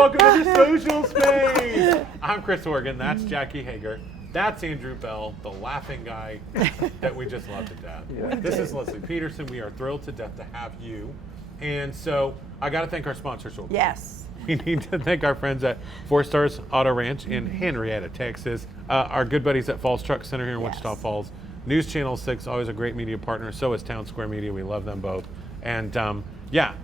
welcome to the social space. I'm Chris Horgan. That's Jackie Hager. That's Andrew Bell, the laughing guy that we just love to death. This is Leslie Petersen. We are thrilled to death to have you. And so I got to thank our sponsors. Yes. We need to thank our friends at 4 Stars Auto Ranch in Henrietta, Texas. Our good buddies at Falls Truck Center here in Wichita Falls. News Channel 6, always a great media partner. So is Town Square Media. We love them both. And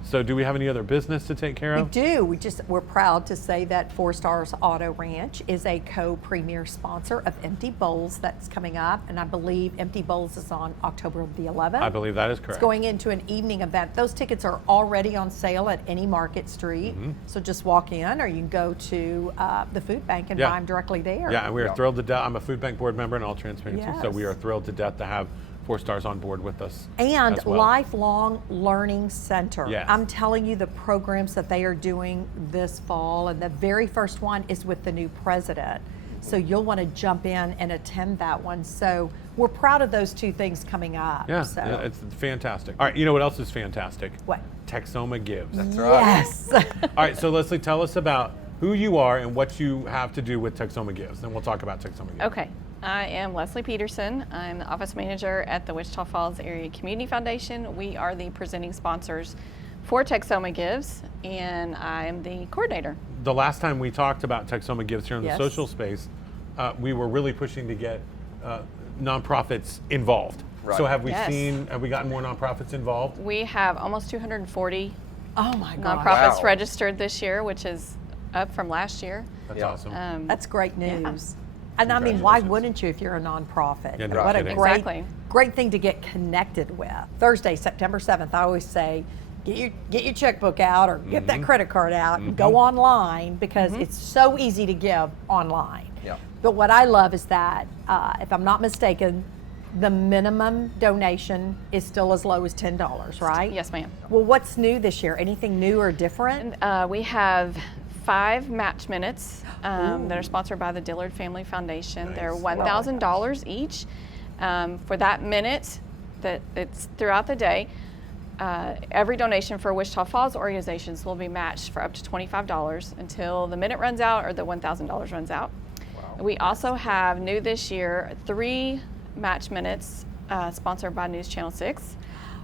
so do we have any other business to take care of? We do. We're proud to say that 4 Stars Auto Ranch is a co-premier sponsor of Empty Bowls that's coming up, and I believe Empty Bowls is on October the 11th. I believe that is correct. It's going into an evening event. Those tickets are already on sale at any Market Street, so just walk in, or you can go to the food bank and buy them directly there. Yeah, and we are thrilled to death. I'm a food bank board member in all transparency, so we are thrilled to death to have 4 Stars on board with us. And as well. Lifelong Learning Center. Yes. I'm telling you, the programs that they are doing this fall, and the very first one is with the new president. So you'll want to jump in and attend that one. So we're proud of those two things coming up. Yeah, so. yeah, it's fantastic. All right, you know what else is fantastic? What? Texoma Gives. That's right. Yes. All right, so Leslie, tell us about who you are and what you have to do with Texoma Gives. Then we'll talk about Texoma Gives. Okay. I am Leslie Petersen. I'm the office manager at the Wichita Falls Area Community Foundation. We are the presenting sponsors for Texoma Gives, and I'm the coordinator. The last time we talked about Texoma Gives here in the social space, we were really pushing to get nonprofits involved. Right. So have we gotten more nonprofits involved? We have almost 240 nonprofits registered this year, which is up from last year. That's awesome. That's great news. And I mean, why wouldn't you if you're a nonprofit? Yeah, What a Exactly. great thing to get connected with. Thursday, September 7th, I always say, get your checkbook out or get that credit card out and go online, because it's so easy to give online. Yeah. But what I love is that, if I'm not mistaken, the minimum donation is still as low as $10, right? Yes, ma'am. Well, what's new this year? Anything new or different? We have 5 match minutes that are sponsored by the Dillard Family Foundation. They're $1,000 each. For that minute that it's throughout the day, every donation for Wichita Falls organizations will be matched for up to $25 until the minute runs out or the $1,000 runs out. Wow. We also have, new this year, 3 match minutes sponsored by News Channel 6.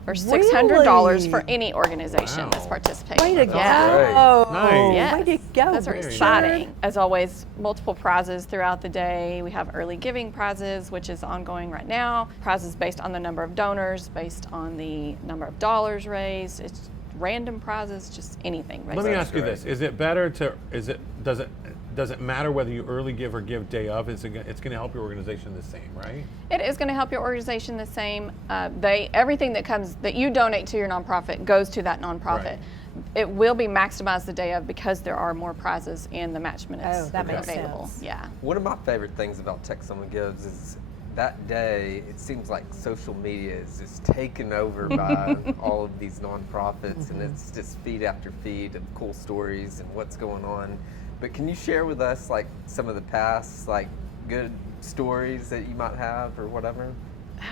For $600 for any organization that's participating. Way to go. Nice. Yes. Way to go. Those are exciting. As always, multiple prizes throughout the day. We have early giving prizes, which is ongoing right now. Prizes based on the number of donors, based on the number of dollars raised. It's random prizes, just anything. Let me ask you this: is it better to? Does it matter whether you early give or give day of? It's going to help your organization the same, right? It is going to help your organization the same. Everything that you donate to your nonprofit goes to that nonprofit. Right. It will be maximized the day of because there are more prizes in the match minutes Oh, that makes available. sense. Yeah. One of my favorite things about Texoma Gives is that day, it seems like social media is just taken over by all of these nonprofits, and it's just feed after feed of cool stories and what's going on. But can you share with us like some of the past like good stories that you might have or whatever?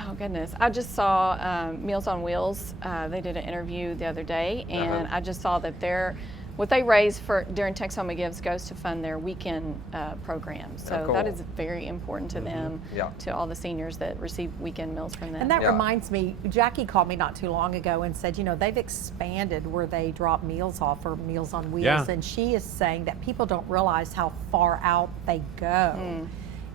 Oh goodness, I just saw Meals on Wheels. They did an interview the other day, and I just saw that what they raise for during Texoma Gives goes to fund their weekend program. So cool. that is very important to them, Yeah. to all the seniors that receive weekend meals from them. And that reminds me, Jackie called me not too long ago and said, they've expanded where they drop meals off, or Meals on Wheels. Yeah. And she is saying that people don't realize how far out they go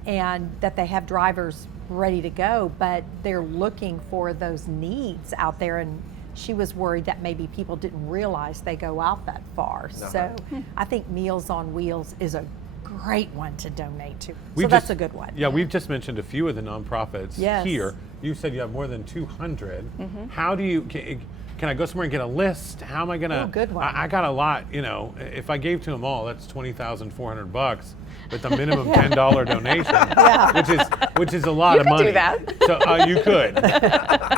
and that they have drivers ready to go, but they're looking for those needs out there. And she was worried that maybe people didn't realize they go out that far. So I think Meals on Wheels is a great one to donate to. That's a good one. Yeah, we've just mentioned a few of the nonprofits here. You said you have more than 200. How do you, can I go somewhere and get a list? How am I going to? Oh, good one. I got a lot, if I gave to them all, that's $20,400 with a minimum $10 donation, which is a lot of money. You could do that. So you could.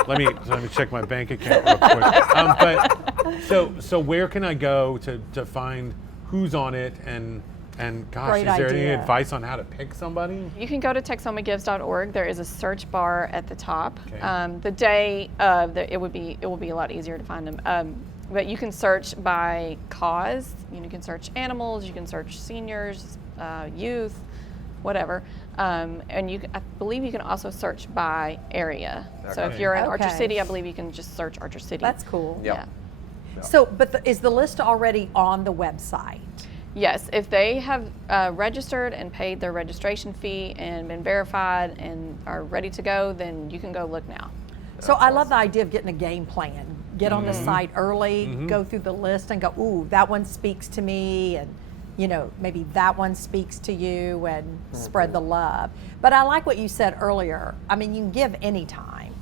let me check my bank account real quick. So where can I go to find who's on it, and gosh, Great is there any idea. advice on how to pick somebody? You can go to texomagives.org. There is a search bar at the top. Okay. The day of it will be a lot easier to find them. But you can search by cause. You can search animals. You can search seniors, youth, whatever. And I believe you can also search by area. So if Okay. you're in Archer Okay. City, I believe you can just search Archer City. That's cool. Yep. Yeah. So, but is the list already on the website? Yes, if they have registered and paid their registration fee and been verified and are ready to go, then you can go look now. So I love the idea of getting a game plan. Get on the site early, go through the list and go, ooh, that one speaks to me, and maybe that one speaks to you, and spread the love. But I like what you said earlier. I mean, you can give any time,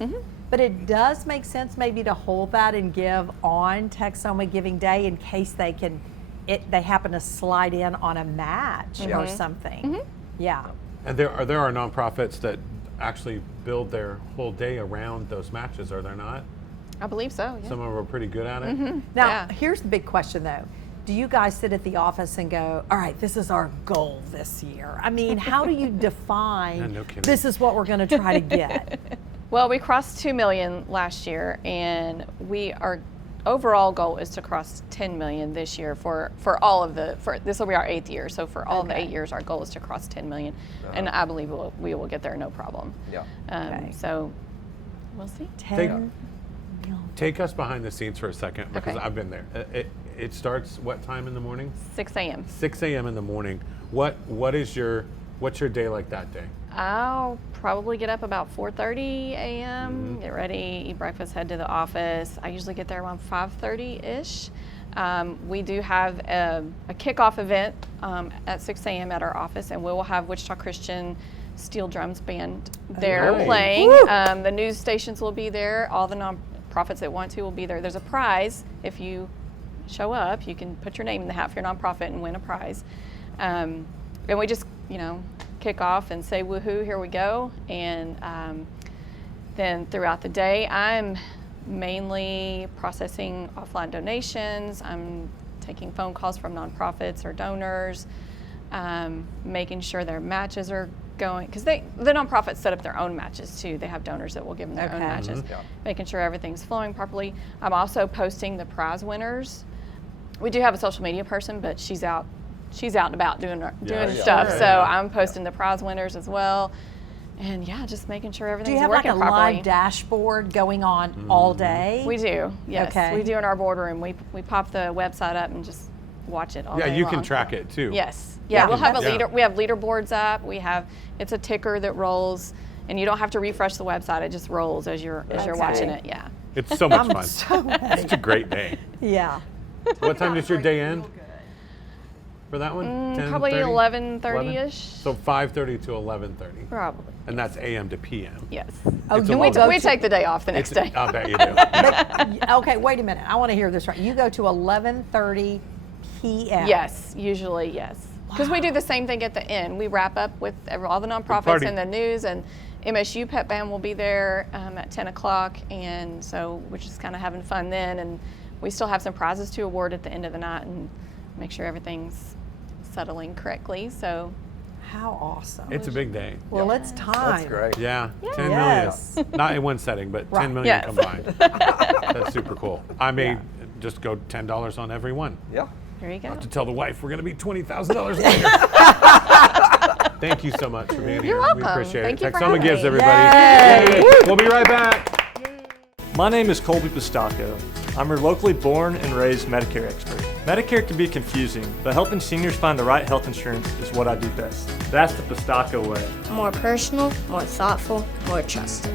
but it does make sense maybe to hold that and give on Texoma Giving Day in case they happen to slide in on a match or something. Yeah. And there are nonprofits that actually build their whole day around those matches, are there not? I believe so. Yeah. Some of them are pretty good at it. Now, Yeah. here's the big question though. Do you guys sit at the office and go, all right, this is our goal this year? I mean, how do you define Yeah, no kidding. this is what we're going to try to get? Well, we crossed 2 million last year, and our overall goal is to cross 10 million this year for all of this will be our 8th year. So for all the 8 years, our goal is to cross 10 million, and I believe we will get there no problem. Yeah. Okay. So we'll see. 10 Take us behind the scenes for a second, because Okay. I've been there. It starts what time in the morning? 6 a.m. 6 a.m. in the morning. What's your day like that day? I'll probably get up about 4:30 a.m., get ready, eat breakfast, head to the office. I usually get there around 5:30-ish. We do have a kickoff event at 6 a.m. at our office, and we will have Wichita Christian Steel Drums Band there nice. playing. Woo! The news stations will be there. All the nonprofits that want to will be there. There's a prize if you show up. You can put your name in the hat for your nonprofit and win a prize. And we just, kick off and say woohoo, here we go. And then throughout the day, I'm mainly processing offline donations. I'm taking phone calls from nonprofits or donors, making sure their matches are going, because the nonprofits set up their own matches too. They have donors that will give them their own Okay. matches, Yeah. making sure everything's flowing properly. I'm also posting the prize winners. We do have a social media person, but she's out and about doing stuff. sure. So I'm posting the prize winners as well, and just making sure Do everything's you have like working a properly. live dashboard going on all day? We do, yes. Okay. We do in our boardroom. We pop the website up and just watch it all Yeah, day you long. can track it too. Yes. Yeah, Yeah, we'll have that's- we have leaderboards up. It's a ticker that rolls, and you don't have to refresh the website. It just rolls as you're watching it. Yeah. It's so much I'm fun. so ready. It's a great day. Yeah. What time does your day end? For that one? Probably 10:30? 11:30-ish. So 5:30 to 11:30. Probably. And that's AM to PM. Yes. Oh, It's you a will long- go We to- take the day off the next day. I bet you do. Okay, wait a minute. I want to hear this right. You go to 11:30 p.m. Yes, usually yes. Because we do the same thing at the end. We wrap up with all the nonprofits party. and the news, and MSU Pep Band will be there at 10 o'clock, and so we're just kind of having fun then. And we still have some prizes to award at the end of the night and make sure everything's settling correctly. So How awesome. It's a big day. Well, it's time. That's great. Yeah, 10 Yes. million. Not in one setting, but Right. 10 million Yes. combined. That's super cool. I may Yeah. just go $10 on every one. Yeah. there you go. To tell the wife we're going to be $20,000 later. Thank you so much for being here. You're We welcome. appreciate Thank it. you for Texoma having Gives, me. everybody. Yay. We'll be right back. My name is Colby Pistacco. I'm your locally born and raised Medicare expert. Medicare can be confusing, but helping seniors find the right health insurance is what I do best. That's the Pistacco way. More personal, more thoughtful, more trusted.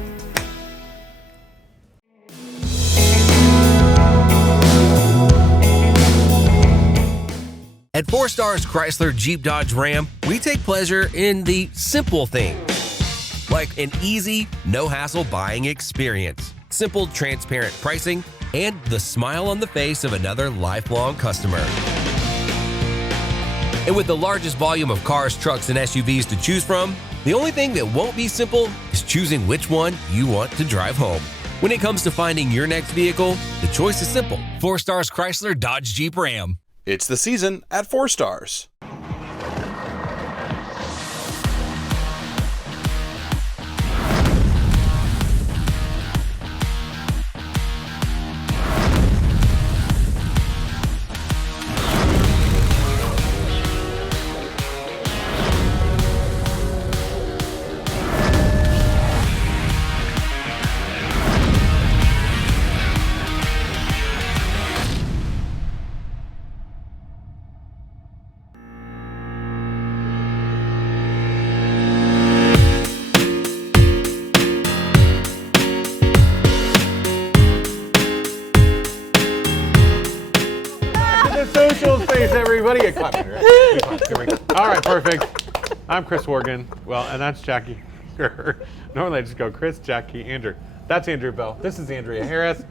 At 4 Stars Chrysler Jeep Dodge Ram, we take pleasure in the simple things, like an easy, no-hassle buying experience, simple, transparent pricing, and the smile on the face of another lifelong customer. And with the largest volume of cars, trucks, and SUVs to choose from, the only thing that won't be simple is choosing which one you want to drive home. When it comes to finding your next vehicle, the choice is simple. 4 Stars Chrysler Dodge Jeep Ram. It's the season at 4 Stars. Nice, everybody. Yeah, clap, Andrea. We clap. Here we go. All right, perfect. I'm Chris Morgan. Well, and that's Jackie. Normally I just go Chris, Jackie, Andrew. That's Andrew Bell. This is Anndrea Harris.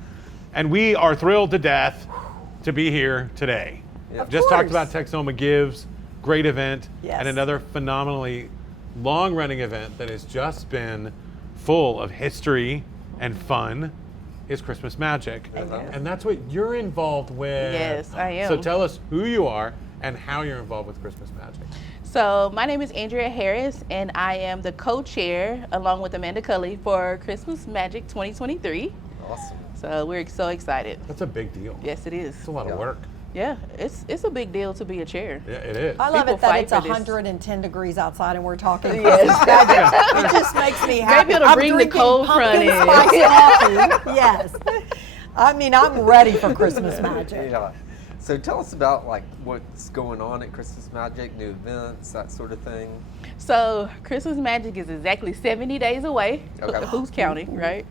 And we are thrilled to death to be here today. Yep. Just talked about Texoma Gives, great event, Yes. and another phenomenally long-running event that has just been full of history and fun is Christmas Magic. And that's what you're involved with. Yes, I am. So tell us who you are and how you're involved with Christmas Magic. So my name is Anndrea Harris, and I am the co-chair, along with Amanda Cully, for Christmas Magic 2023. Awesome. So we're so excited. That's a big deal. Yes, it is. It's a lot of Yeah. work. Yeah, it's a big deal to be a chair. Yeah, it is. I love People it that fight it's for this. 110 degrees outside and we're talking Yes. Christmas Magic. It just makes me happy. Maybe it'll I'm bring the drinking cold front pumpkin in. spice coffee. Yes. I mean, I'm ready for Christmas Magic. Yeah. So tell us about like what's going on at Christmas Magic, new events, that sort of thing. So Christmas Magic is exactly 70 days away. Okay. Who's counting, right?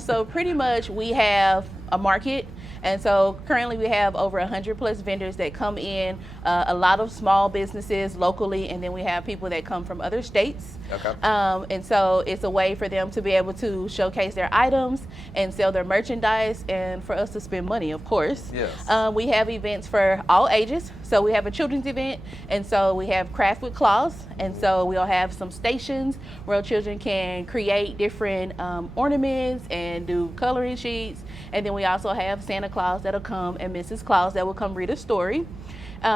So pretty much we have a market. And so currently we have over 100 plus vendors that come in, a lot of small businesses locally, and then we have people that come from other states. Okay. And so it's a way for them to be able to showcase their items and sell their merchandise, and for us to spend money, of course. Yes. We have events for all ages. So we have a children's event, and so we have Craft with Claws, and so we'll have some stations where children can create different ornaments and do coloring sheets. And then we also have Santa Claus that'll come, and Mrs. Claus that will come read a story.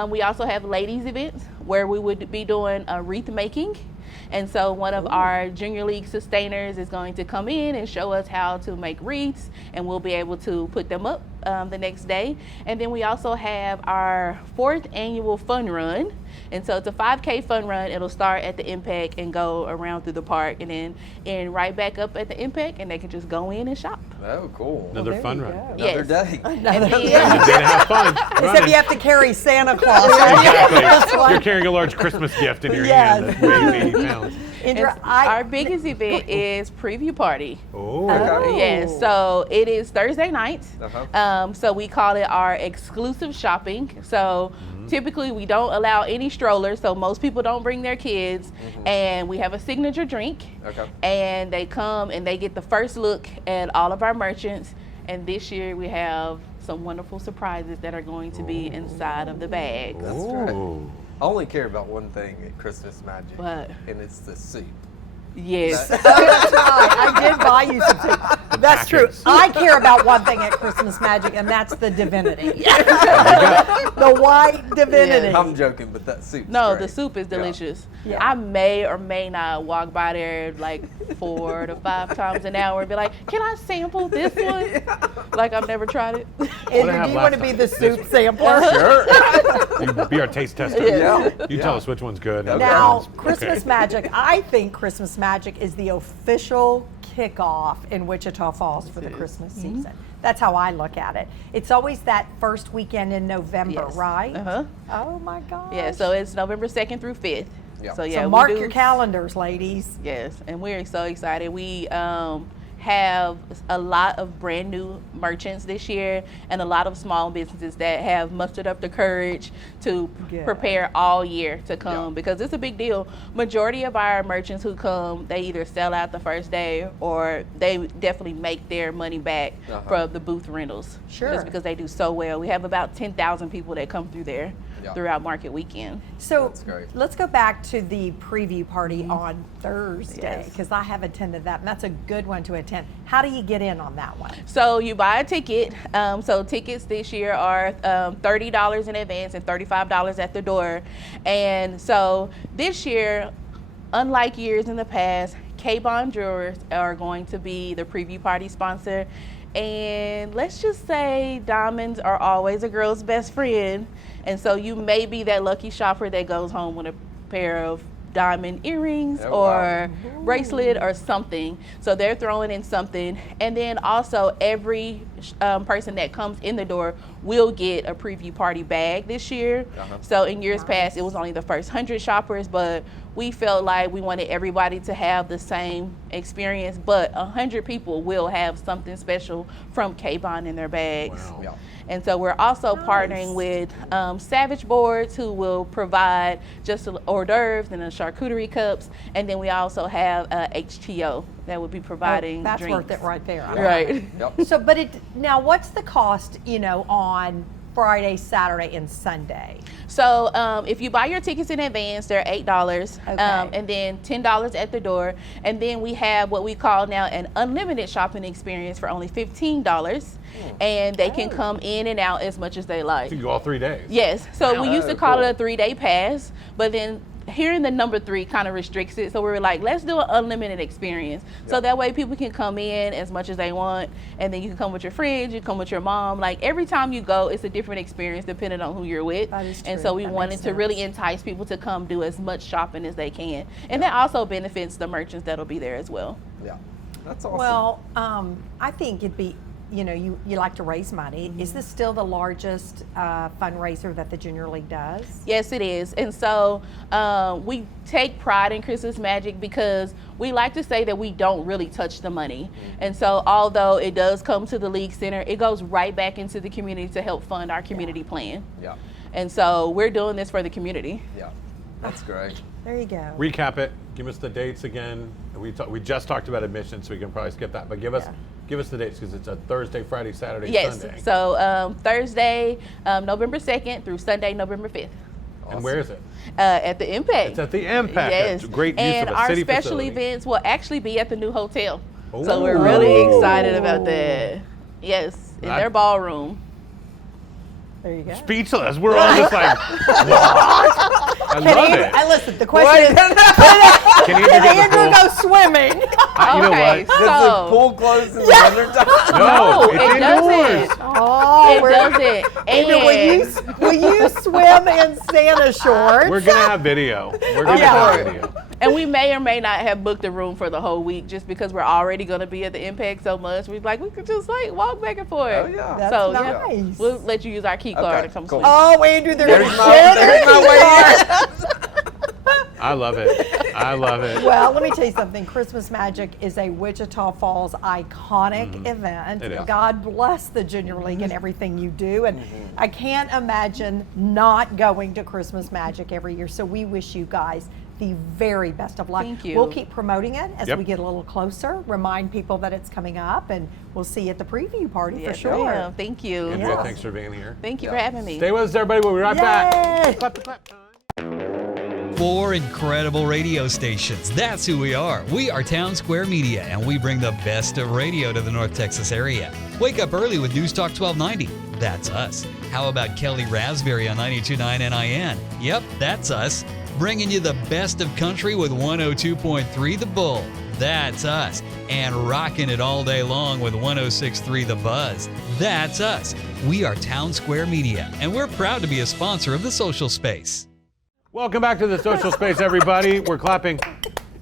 We also have ladies events where we would be doing a wreath making. And so one of our Junior League sustainers is going to come in and show us how to make wreaths, and we'll be able to put them up the next day. And then we also have our 4th annual fun run. And so it's a 5K fun run. It'll start at the Impact and go around through the park, and then end right back up at the Impact, and they can just go in and shop. Oh, cool. Another there fun you run. go. Another Yes. day. And then- Day to have fun. Except Running. you have to carry Santa Claus. Exactly. That's why- You're carrying a large Christmas gift in your Yes. hand that weighs 80 pounds. Andrea, Our biggest event is Preview Party. Oh. Okay. Yes, so it is Thursday night. Uh-huh. So we call it our exclusive shopping. So typically we don't allow any strollers, so most people don't bring their kids. And we have a signature drink. Okay. And they come and they get the first look at all of our merchants. And this year we have some wonderful surprises that are going to be inside of the bags. That's right. I only care about one thing at Christmas Magic, What? and it's the soup. Yes. Oh, that's right. I did buy you some soup. That's true. Packets. I care about one thing at Christmas Magic, and that's the divinity. The white divinity. I'm joking, but that soup. No, the soup is delicious. Yeah. I may or may not walk by there like 4 to 5 times an hour and be like, "Can I sample this one?" Like I've never tried it. Andrew, have do you last want to time? be the soup sampler? Sure. You be our taste tester. Yeah. You tell us which one's good. Okay. Now, Okay. Christmas Magic, I think Christmas Magic is the official kickoff in Wichita Falls for the Christmas season. That's how I look at it. It's always that first weekend in November, Yes. right? Uh-huh. Oh my gosh. Yeah, so it's November 2nd through 5th. Yeah. So yeah, So we mark do- your calendars, ladies. Yes, and we're so excited. We have a lot of brand new merchants this year, and a lot of small businesses that have mustered up the courage to Good. prepare all year to come, because it's a big deal. Majority of our merchants who come, they either sell out the first day, or they definitely make their money back from the booth rentals. Sure. Just because they do so well. We have about 10,000 people that come through there throughout market weekend. So That's great. let's go back to the preview party on Thursday, Yes. because I have attended that, and that's a good one to attend. How do you get in on that one? So you buy a ticket. So tickets this year are $30 in advance and $35 at the door. And so this year, unlike years in the past, K-Bond Jewelers are going to be the preview party sponsor. And let's just say diamonds are always a girl's best friend. And so you may be that lucky shopper that goes home with a pair of diamond earrings or bracelet or something. So they're throwing in something. And then also every person that comes in the door will get a preview party bag this year. So in years past, it was only the first 100 shoppers, but we felt like we wanted everybody to have the same experience, but 100 people will have something special from K-Bond in their bags. Wow. Yeah. And so we're also partnering with Savage Boards, who will provide just the hors d'oeuvres and the charcuterie cups. And then we also have HTO that will be providing That's drinks. worth it right there. Right. Yep. So, but now what's the cost, on Friday, Saturday, and Sunday? So if you buy your tickets in advance, they're $8, Okay. and then $10 at the door. And then we have what we call now an unlimited shopping experience for only $15, and they can come in and out as much as they like. You can go all 3 days. Yes. So we used to call cool. it a 3-day pass, but then hearing the number 3 kind of restricts it. So we were like, let's do an unlimited experience. So that way people can come in as much as they want, and then you can come with your friends, you come with your mom. Like every time you go, it's a different experience depending on who you're with. That is And true. so we That wanted makes to really sense. entice people to come do as much shopping as they can. And that also benefits the merchants that'll be there as well. Yeah. That's awesome. Well, I think it'd be, you like to raise money. Is this still the largest fundraiser that the Junior League does? Yes, it is. And so we take pride in Christmas Magic because we like to say that we don't really touch the money. And so although it does come to the League Center, it goes right back into the community to help fund our community plan. Yeah. And so we're doing this for the community. Yeah. That's great. There you go. Recap it. Give us the dates again. We just talked about admissions, so we can probably skip that. But give us the dates, because it's a Thursday, Friday, Saturday, Yes. Sunday. So Thursday, November 2nd through Sunday, November 5th. And where is it? At the Impact. It's at the Impact. Yes. That's great use and of a our city special facility. events will actually be at the new hotel. Ooh. So we're really excited about that. Yes, in That- their ballroom. There you go. Speechless. We're all just like, what? I love it. Listen, the question is, Can you can get the Andrew pool? go swimming? You know Okay, what? Does the so pool close in the wintertime? No, it's it indoors. doesn't. Oh, It doesn't. Andrew, will you swim in Santa shorts? We're gonna have video. We're gonna Yeah. have video. And we may or may not have booked a room for the whole week just because we're already going to be at the Impact so much. We're like, we could just like walk back and forth. Oh, yeah. That's so nice. we'll let you use our key card Okay, to come cool. swim. Oh, Andrew, they're going to There's share there's their my way key here. I love it. I love it. Well, let me tell you something. Christmas Magic is a Wichita Falls iconic event. It is. God bless the Junior League and everything you do. And I can't imagine not going to Christmas Magic every year. So we wish you guys the very best of luck. Thank you. We'll keep promoting it as Yep. we get a little closer. Remind people that it's coming up, and we'll see you at the preview party Yes, for sure. ma'am. Thank you. Andrea, Yeah. thanks for being here. Thank you for having me. Stay with us, everybody. We'll be right back. Yay! Clap the clap time. 4 incredible radio stations. That's who we are. We are Town Square Media, and we bring the best of radio to the North Texas area. Wake up early with News Talk 1290. That's us. How about Kelly Raspberry on 92.9 NIN? Yep, that's us. Bringing you the best of country with 102.3 The Bull. That's us. And rocking it all day long with 106.3 The Buzz. That's us. We are Town Square Media, and we're proud to be a sponsor of the Social Space. Welcome back to the social space, everybody. We're clapping.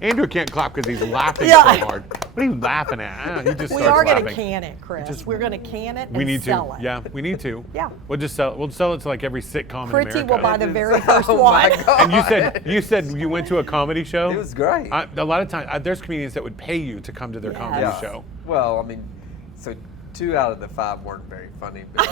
Andrew can't clap because he's laughing Yeah. so hard. What are you laughing at? I don't know, he just We starts are going to laughing. can it, Chris. We're going to can it and We need to. sell it. Yeah, we need to. Yeah. We'll just sell it. We'll sell it to like every sitcom in Pretty America. will buy the very first Oh one. my God. And you said you went to a comedy show. It was great. A lot of times, there's comedians that would pay you to come to their comedy Yes. show. Well, I mean, so 2 out of the 5 weren't very funny, but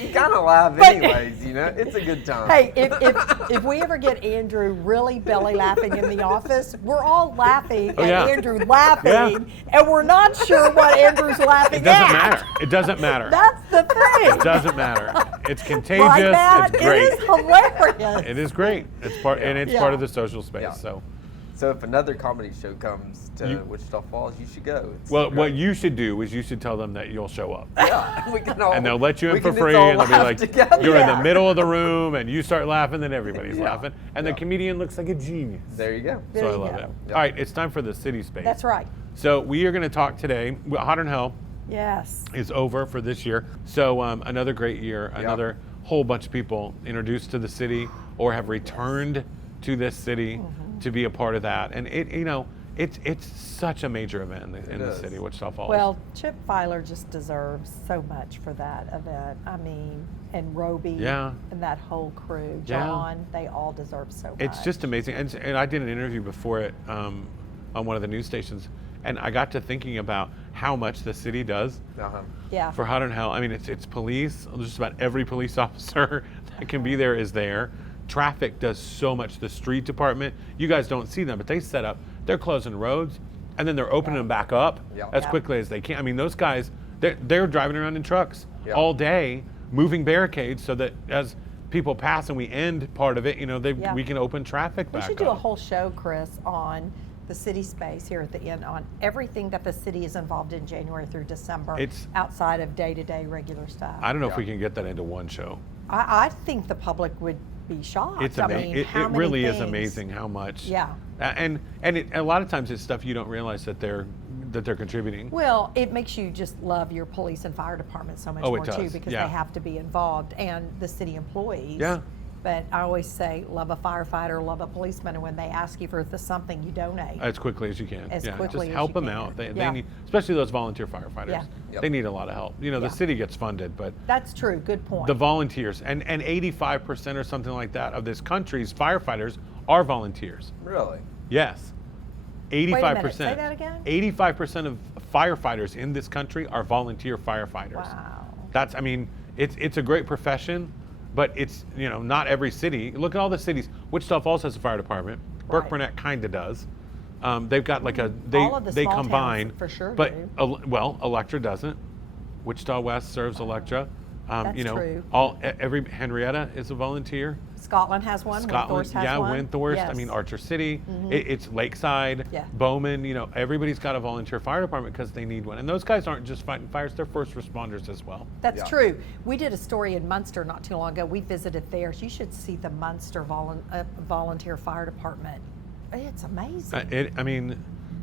you kind of laugh anyways, you know? It's a good time. Hey, if we ever get Andrew really belly laughing in the office, we're all laughing at yeah. Andrew laughing, Yeah. and we're not sure what Andrew's laughing It doesn't at. matter. It doesn't matter. That's the thing. It doesn't matter. It's contagious. Like that, It's great. it is hilarious. It is great. It's part and it's Yeah. part of the social space. Yeah. So, if another comedy show comes to Wichita Falls, you should go. It's well, great. what you should do is you should tell them that you'll show up. Yeah, we can all, And they'll let you we in for can just free, all and they'll be laugh like, together. you're in Yeah. the middle of the room, and you start laughing, then everybody's Yeah. laughing, and the Yeah. comedian looks like a genius. There you go. There So I you love go. it. Yeah. All right, it's time for the city space. That's right. So we are going to talk today. Hotter Than Hell Yes. is over for this year. So another great year. Another whole bunch of people introduced to the city or have returned to this city to be a part of that. And it's such a major event in the city of Wichita Falls. Well, Chip Filer just deserves so much for that event. I mean, and Roby and that whole crew, John, they all deserve so much. It's just amazing. And I did an interview before it on one of the news stations, and I got to thinking about how much the city does for Hotter Than Hell. I mean, it's police. Just about every police officer that can be there is there. Traffic does so much. The street department, you guys don't see them, but they set up, they're closing roads, and then they're opening them back up as quickly as they can. I mean, those guys, they're driving around in trucks all day, moving barricades so that as people pass and we end part of it, we can open traffic back up. We should do a whole show, Chris, on the city space here at the end, on everything that the city is involved in January through December, outside of day-to-day regular stuff. I don't know if we can get that into one show. I think the public would be shocked. It's amazing. It really is amazing how much. Yeah. And a lot of times it's stuff you don't realize that they're contributing. Well, it makes you just love your police and fire department so much more too, because they have to be involved, and the city employees. Yeah. But I always say, love a firefighter, love a policeman, and when they ask you for something, you donate. As quickly as you can. As quickly just as help you them can. out. They need, especially those volunteer firefighters. Yeah. They need a lot of help. The city gets funded, but that's true. Good point. The volunteers, and 85% or something like that of this country's firefighters are volunteers. Really? Yes. 85%. Wait a minute, say that again? 85% of firefighters in this country are volunteer firefighters. Wow. It's a great profession. But it's, not every city. Look at all the cities. Wichita Falls has a fire department. Burke Burnett kind of does. They've got like all of the they small combine. towns for sure but, do. Electra doesn't. Wichita West serves Electra. That's true. Every Henrietta is a volunteer. Scotland has one. Windthorst has one. Windthorst. Yes. Archer City. It's Lakeside. Yeah. Bowman. Everybody's got a volunteer fire department because they need one. And those guys aren't just fighting fires; they're first responders as well. That's true. We did a story in Munster not too long ago. We visited there. You should see the Munster volunteer fire department. It's amazing.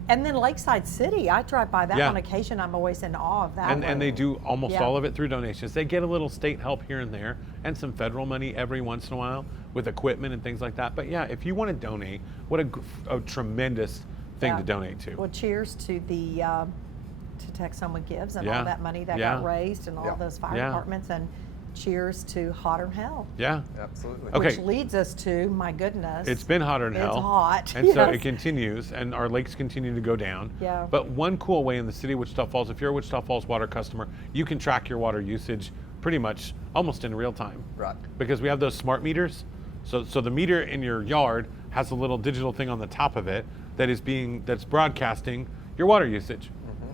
And then Lakeside City, I drive by that on occasion. I'm always in awe of that. And they do almost all of it through donations. They get a little state help here and there, and some federal money every once in a while with equipment and things like that. But if you want to donate, what a tremendous thing to donate to. Well, cheers to the to Tech Someone Gives and all that money that got raised and all those fire departments, and cheers to Hotter Than Hell. Yeah, absolutely. Okay. Which leads us to, my goodness, it's been hotter than hell. It's hot, and so it continues, and our lakes continue to go down. Yeah. But one cool way in the city of Wichita Falls, if you're a Wichita Falls water customer, you can track your water usage pretty much almost in real time. Right. Because we have those smart meters. So the meter in your yard has a little digital thing on the top of it that's broadcasting your water usage.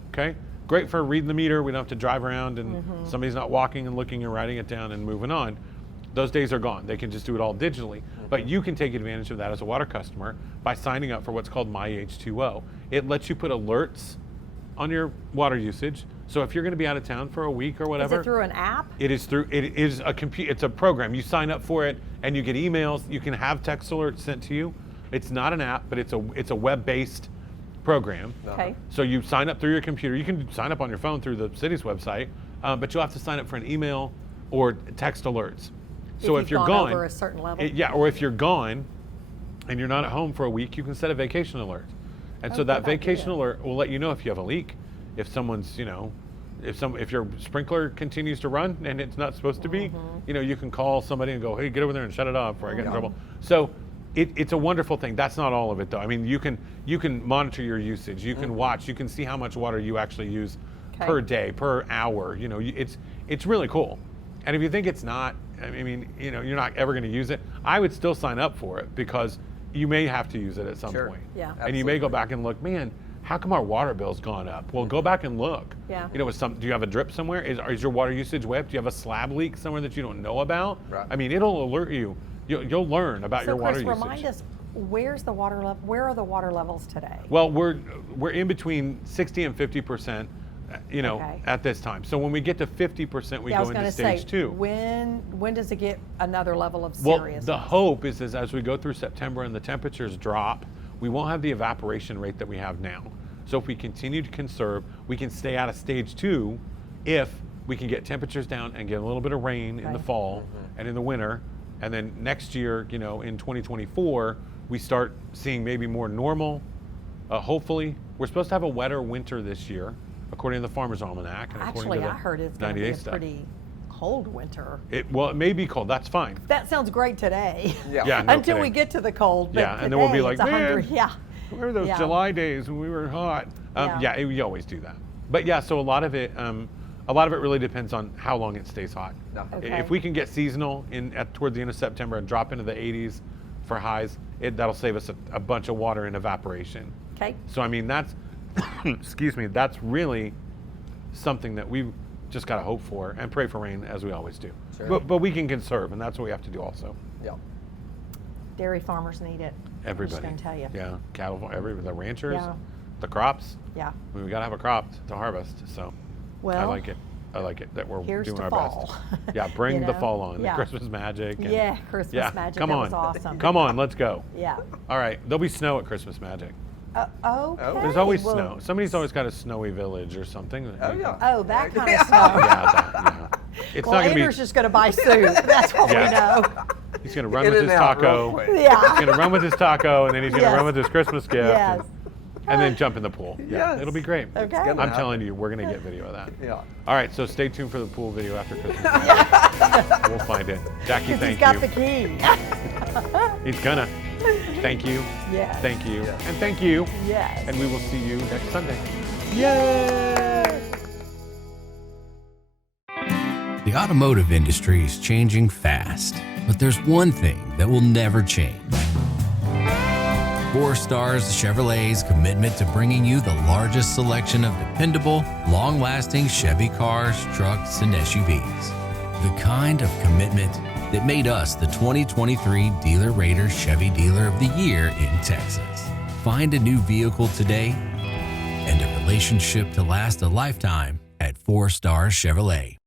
Okay. Great for reading the meter. We don't have to drive around and somebody's not walking and looking and writing it down and moving on. Those days are gone. They can just do it all digitally. But you can take advantage of that as a water customer by signing up for what's called MyH2O. It lets you put alerts on your water usage. So if you're going to be out of town for a week or whatever, is it through an app? It is it's a program. You sign up for it and you get emails. You can have text alerts sent to you. It's not an app, but it's a web-based program. Okay. So you sign up through your computer. You can sign up on your phone through the city's website, but you'll have to sign up for an email or text alerts. So if you're gone over a certain level. or if you're gone and you're not at home for a week, you can set a vacation alert. And so that vacation alert will let you know if you have a leak, if someone's, if your sprinkler continues to run and it's not supposed to be, you can call somebody and go, hey, get over there and shut it off before I get in trouble. So it's a wonderful thing. That's not all of it, though. I mean, you can monitor your usage. You can watch. You can see how much water you actually use per day, per hour. It's really cool. And if you think it's not, you're not ever going to use it, I would still sign up for it because you may have to use it at some point. Yeah. And you may go back and look, man, how come our water bill's gone up? Well, go back and look. Yeah. Do you have a drip somewhere? Is your water usage way up? Do you have a slab leak somewhere that you don't know about? Right. I mean, it'll alert you. You'll learn about your water usage. So, Chris, remind us, where are the water levels today? Well, we're in between 60 and 50%, at this time. So when we get to 50%, we go into stage 2. When does it get another level of seriousness? Well, the hope is as we go through September and the temperatures drop, we won't have the evaporation rate that we have now. So if we continue to conserve, we can stay out of stage 2 if we can get temperatures down and get a little bit of rain in the fall and in the winter. And then next year, in 2024, we start seeing maybe more normal Hopefully, we're supposed to have a wetter winter this year, according to the Farmer's Almanac. And according Actually, to the I heard it's going to be 98 a stuff. pretty cold winter. Well, it may be cold. That's fine. That sounds great today. Yeah, no Until we kidding. get to the cold. But Yeah, and then we'll be today like, it's 100. man, Yeah. Remember those Yeah. July days when we were hot? Yeah. You always do that. But yeah, so a lot of it really depends on how long it stays hot. No. Okay. If we can get seasonal towards the end of September and drop into the 80s for highs, that'll save us a bunch of water and evaporation. Okay. So I mean, that's excuse me, that's really something that we've just got to hope for and pray for rain, as we always do. Sure. But we can conserve, and that's what we have to do also. Yeah. Dairy farmers need it. Everybody. I'm just going to tell you. Yeah, cattle, the ranchers, Yeah. the crops. Yeah. I mean, we got to have a crop to harvest, so Well, I like it. I like it that we're here's doing to our fall. best. Yeah, bring You the know? fall on. Yeah. The Christmas magic. And, Yeah, Christmas magic. Come That on. was awesome. Come on, let's go. Yeah. All right, there'll be snow at Christmas magic. Okay. There's always well, snow. Somebody's always got a snowy village or something. Oh, yeah. Oh, that kind Yeah. of snow. Yeah. It's Well, not going to Andrew's be. just going to buy soup. That's what Yeah. we know. He's going to run In with and his out real taco. quick. Yeah. He's going to run with his taco, and then he's going to Yes. run with his Christmas gift. Yes. And then jump in the pool. Yeah, Yes. it'll be great. Okay. gonna I'm happen. telling you, we're going to get video of that. Yeah. All right, so stay tuned for the pool video after Christmas. We'll find it. Jackie, Because thank he's got you. the key. He's gonna. Thank you. Yes. Thank you. And thank you. Yes. And we will see you next Sunday. Yay! The automotive industry is changing fast, but there's one thing that will never change. 4 Stars Chevrolet's commitment to bringing you the largest selection of dependable, long-lasting Chevy cars, trucks, and SUVs. The kind of commitment that made us the 2023 Dealer Rater Chevy Dealer of the Year in Texas. Find a new vehicle today and a relationship to last a lifetime at 4 Stars Chevrolet.